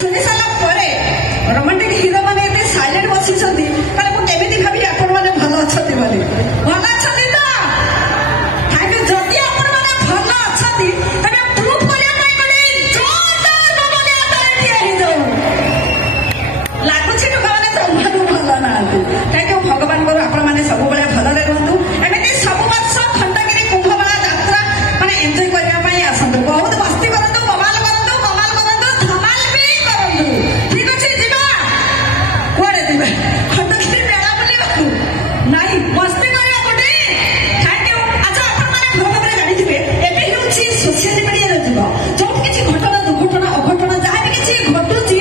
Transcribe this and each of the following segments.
ଶୁଣି ସାରିଲା ପରେ ରୋମାଣ୍ଟିକ ହିରୋ ମାନେ ଏତେ ସାଇଲେଣ୍ଟ ବସିଛନ୍ତି, ତାହେଲେ ମୁଁ କେମିତି ଭାବି ଆପଣ ମାନେ ଭଲ ଅଛନ୍ତି ବୋଲି। ଭଲ ଅଛନ୍ତି ତ? ଯଦି ଆପଣ ମାନେ ଭଲ ଅଛନ୍ତି ତେବେ ପ୍ରୁଫ୍ କରିବା ପାଇଁ ଗୋଟେ ଜୋରଦାର ହାତରେ ଠିଆ ହେଇଯାଉ। ଲାଗୁଛି ଟୁକାମାନେ ଜମାରୁ ଭଲ ନାହାନ୍ତି। କାହିଁକି ଭଗବାନଙ୍କର ଆପଣ ମାନେ ସବୁବେଳେ ଭଲରେ ରୁହନ୍ତୁ। ଏମିତି ସବୁ ବର୍ଷ ଖଣ୍ଡଗିରି କୁମ୍ଭମେଳା ଯାତ୍ରା ମାନେ ଏନ୍ଜୟ କରିବା ପାଇଁ ଆସନ୍ତୁ। ବହୁତ ମସ୍ତି କରନ୍ତୁ, କମାଲ କରନ୍ତୁ, ଧମାଲ ବି କରନ୍ତୁ। ଠିକ ଅଛି, ଯିବା କୁଆଡେ ଯିବା? ଖଣ୍ଡଗିରି ମେଳା ବୁଲିବାକୁ ନାଇଁ, ମସ୍ତି କରିବା ଗୋଟେ। Thank you. ଆଚ୍ଛା, ଆପଣ ମାନେ ଭଲ ଭାବରେ ଜାଣିଥିବେ ଏବେ ହେଉଛି ସୋସିଆଲ ମିଡିଆର ଯୁଗ। ଯୋଉଠି କିଛି ଘଟଣା, ଦୁର୍ଘଟଣା, ଅଘଟଣା ଯାହା ବି କିଛି ଘଟୁଛି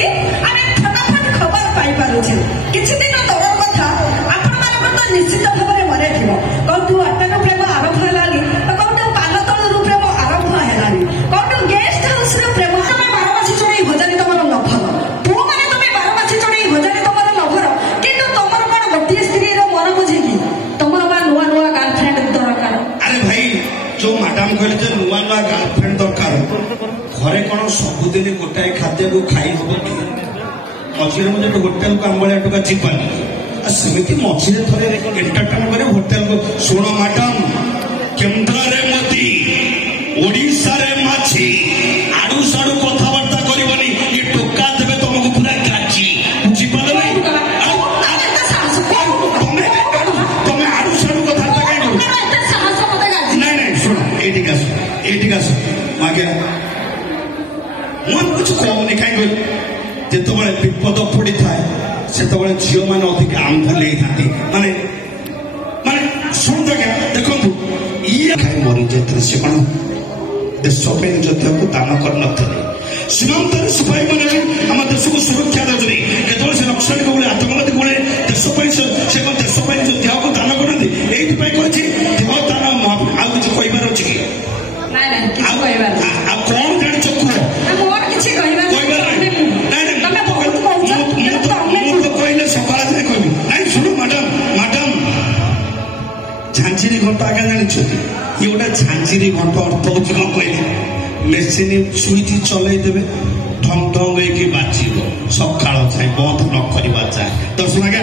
ଆମେ ଫଟାଫଟ ଖବର ପାଇପାରୁଛେ। କିଛି ଦିନ ତଳର କଥା ଆପଣ ମାନଙ୍କର ତ ନିଶ୍ଚିତ ଭାବରେ ମନେ ଥିବ। କୋଉଠୁ ଅଟକ ପ୍ରେମ ଆରମ୍ଭ ହେଲାନି ତ କୋଉଠୁ ପାନ ତଳରୁ ପ୍ରେମ ଆରମ୍ଭ ହେଲାନି, କୋଉଠୁ ଗେଷ୍ଟ ହାଉସରୁ ପ୍ରେମ। ତମେ ବାରମାସୀ ଚଢେଇ ହଜାରି ତମର ଲଭର, ପୁଅମାନେ ତମେ ବାରମାସୀ ଚଢେଇ ହଜାରି ତମର ଲଭର। କିନ୍ତୁ ତମର କଣ ଗୋଟିଏ ସ୍ତ୍ରୀର ମନ ବୁଝିକି ତମର ବା ନୂଆ ନୂଆ ଗାର୍ଲଫ୍ରେଣ୍ଡ ଦରକାର? ଆରେ ଭାଇ, ଯୋଉ ମ୍ୟାଡାମ କହିଲେ ଯେ ନୂଆ ନୂଆ ଗାର୍ଲଫ୍ରେଣ୍ଡ ଦରକାର, ଘରେ କଣ ସବୁଦିନ ଗୋଟାଏ ଖାଦ୍ୟକୁ ଖାଇ ହବ କି? ମଝିରେ ମଝିରେ ହୋଟେଲକୁ ଆମ ଭଳିଆ ଟଙ୍କା ଯିବାନି। ସେମିତି ମଝିରେ ଥରେ ଏଣ୍ଟରଟେନ କରି ହୋଟେଲକୁ। ଶୁଣ ମ୍ୟାଡାମ, କେନ୍ଦ୍ରରେ ମୋଦି, ଓଡିଶାରେ ମାଛି, ଆଡୁ ସାଡୁ କଥାବାର୍ତ୍ତା କରିବନି। ଏ ଟୋକା ଦେବେ ତମକୁ ପୁରା ଗାଜି, ବୁଝିପାରିଲ ନାଇଁ? ତମେ ଆଡୁ ସାଡୁ କଥାବାର୍ତ୍ତା କାଇଁ କରୁଛ? ନାଇଁ ନାଇଁ, ଶୁଣ ଏଇଠିକି ଆସ, ଏଇଠିକି ଆସ। ଆଜ୍ଞା, ମୁଁ କିଛି କହୁନି। କାହିଁ କହିଲି, ଯେତେବେଳେ ବିପଦ ପଡିଥାଏ ସେତେବେଳେ ଝିଅମାନେ ଅଧିକ ଆମ୍ଭୁଲି ହେଇଥାନ୍ତି। ମାନେ ମାନେ ଶୁଣନ୍ତୁ ଆଜ୍ଞା, ଦେଖନ୍ତୁ, ଇଏ ଖାଇ ମରିଯାଇଥିଲେ। ସେ କଣ ଦେଶ ପାଇଁ ନିଜ ଦେହକୁ ଦାନ କରିନଥିଲେ। ସୀମାନ୍ତରେ ସିପାହୀ ମାନେ ଆମ ଦେଶକୁ ସୁରକ୍ଷା ଦେଉଛନ୍ତି। କେତେବେଳେ ସେ ନକ୍ସଲଙ୍କ ଭଳି, ଆତଙ୍କବାଦୀ ଭଳି ଦେଶ ପାଇଁ ସେ କଣ ଦେଶ ପାଇଁ ନିଜ ଦେହକୁ ଦାନ କରନ୍ତି? ଏଇଥିପାଇଁ କହିଛି ଦେହ ଦାନ। ଆଉ କିଛି କହିବାର ଅଛି କି? ଆଉ କଣ ଜାଣିଛ କୁହ? କିଛି କହିବାର କହିଲେ ସକାଳେ ଯାଏ କହିବି। ନାଇଁ ଶୁଣ ମ୍ୟାଡାମ, ଝାଞ୍ଚିରି ଘଣ୍ଟ ଆଜ୍ଞା ଜାଣିଛନ୍ତି? ଇଏ ଗୋଟେ ଝାଞ୍ଚିରି ଘଣ୍ଟ ଅର୍ଥ ହଉଛି କଣ କହିଲେ? ମେସିନ ସୁଇଚ ଚଲେଇ ଦେବେ, ଢଙ୍ଗ ଢଙ୍ଗ ହେଇକି ବାଜିବ ସକାଳ ଯାଏ, ବନ୍ଦ ନ କରିବା ଯାଏ। ଦର୍ଶନ ଆଜ୍ଞା